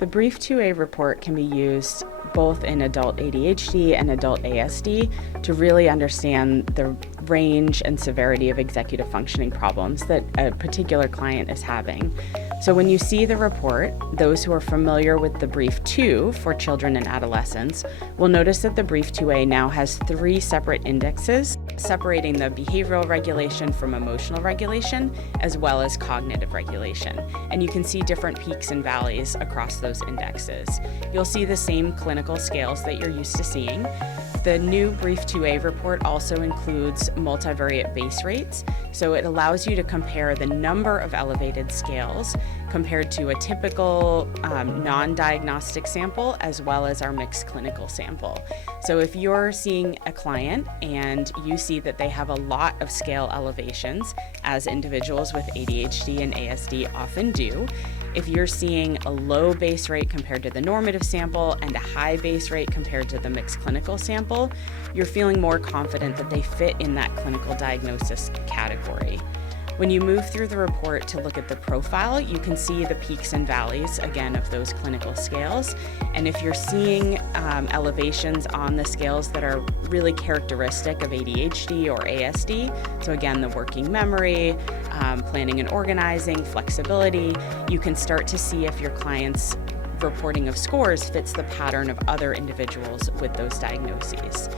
The BRIEF2A report can be used both in adult ADHD and adult ASD to really understand the range and severity of executive functioning problems that a particular client is having. So when you see the report, those who are familiar with the BRIEF2 for children and adolescents will notice that the BRIEF2A now has 3 separate indexes, separating the behavioral regulation from emotional regulation, as well as cognitive regulation. And you can see different peaks and valleys across those indexes. You'll see the same clinical scales that you're used to seeing. The new BRIEF2A report also includes multivariate base rates, so it allows you to compare the number of elevated scales compared to a typical non-diagnostic sample as well as our mixed clinical sample. So if you're seeing a client and you see that they have a lot of scale elevations, as individuals with ADHD and ASD often do, if you're seeing a low base rate compared to the normative sample and a high base rate compared to the mixed clinical sample, you're feeling more confident that they fit in that clinical diagnosis category. When you move through the report to look at the profile, you can see the peaks and valleys, again, of those clinical scales. And if you're seeing elevations on the scales that are really characteristic of ADHD or ASD, so again, the working memory, planning and organizing, flexibility, you can start to see if your client's reporting of scores fits the pattern of other individuals with those diagnoses.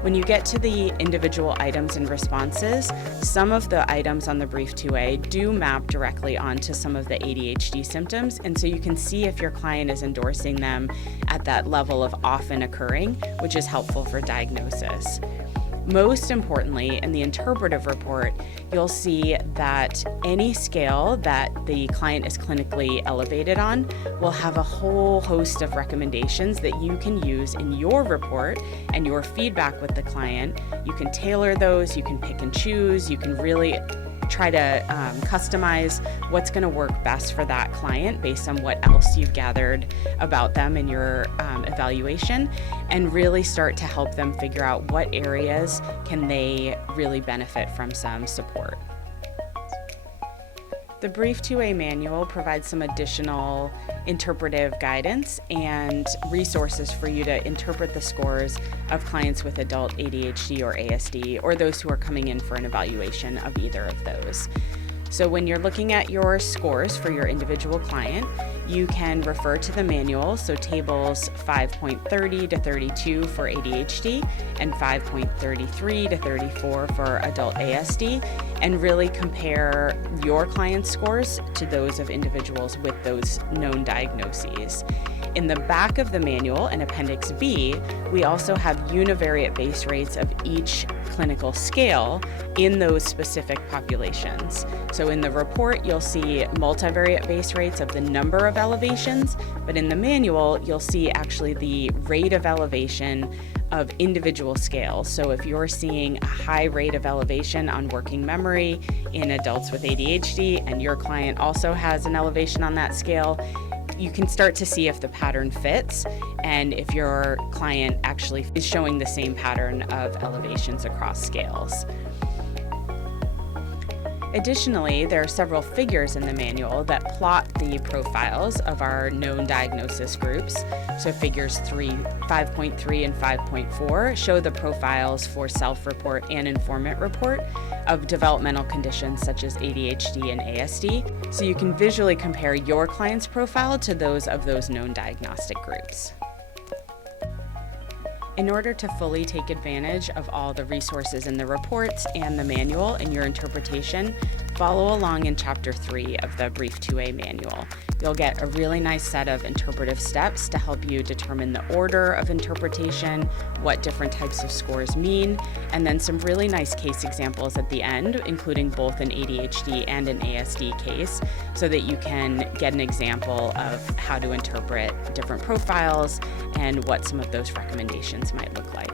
When you get to the individual items and responses, some of the items on the BRIEF2A do map directly onto some of the ADHD symptoms, and so you can see if your client is endorsing them at that level of often occurring, which is helpful for diagnosis. Most importantly, in the interpretive report, you'll see that any scale that the client is clinically elevated on will have a whole host of recommendations that you can use in your report and your feedback with the client. You can tailor those, you can pick and choose, you can really try to customize what's going to work best for that client based on what else you've gathered about them in your evaluation, and really start to help them figure out what areas can they really benefit from some support. The BRIEF2A manual provides some additional interpretive guidance and resources for you to interpret the scores of clients with adult ADHD or ASD, or those who are coming in for an evaluation of either of those. So when you're looking at your scores for your individual client, you can refer to the manual, so tables 5.30 to 32 for ADHD and 5.33 to 34 for adult ASD, and really compare your client's scores to those of individuals with those known diagnoses. In the back of the manual, in Appendix B, we also have univariate base rates of each clinical scale in those specific populations. So in the report, you'll see multivariate base rates of the number of elevations, but in the manual, you'll see actually the rate of elevation of individual scales. So if you're seeing a high rate of elevation on working memory in adults with ADHD, and your client also has an elevation on that scale, you can start to see if the pattern fits and if your client actually is showing the same pattern of elevations across scales. Additionally, there are several figures in the manual that plot the profiles of our known diagnosis groups. So figures 5.3 and 5.4 show the profiles for self-report and informant report of developmental conditions such as ADHD and ASD. So you can visually compare your client's profile to those of those known diagnostic groups. In order to fully take advantage of all the resources in the reports and the manual in your interpretation, follow along in Chapter 3 of the BRIEF2A manual. You'll get a really nice set of interpretive steps to help you determine the order of interpretation, what different types of scores mean, and then some really nice case examples at the end, including both an ADHD and an ASD case, so that you can get an example of how to interpret different profiles and what some of those recommendations might look like.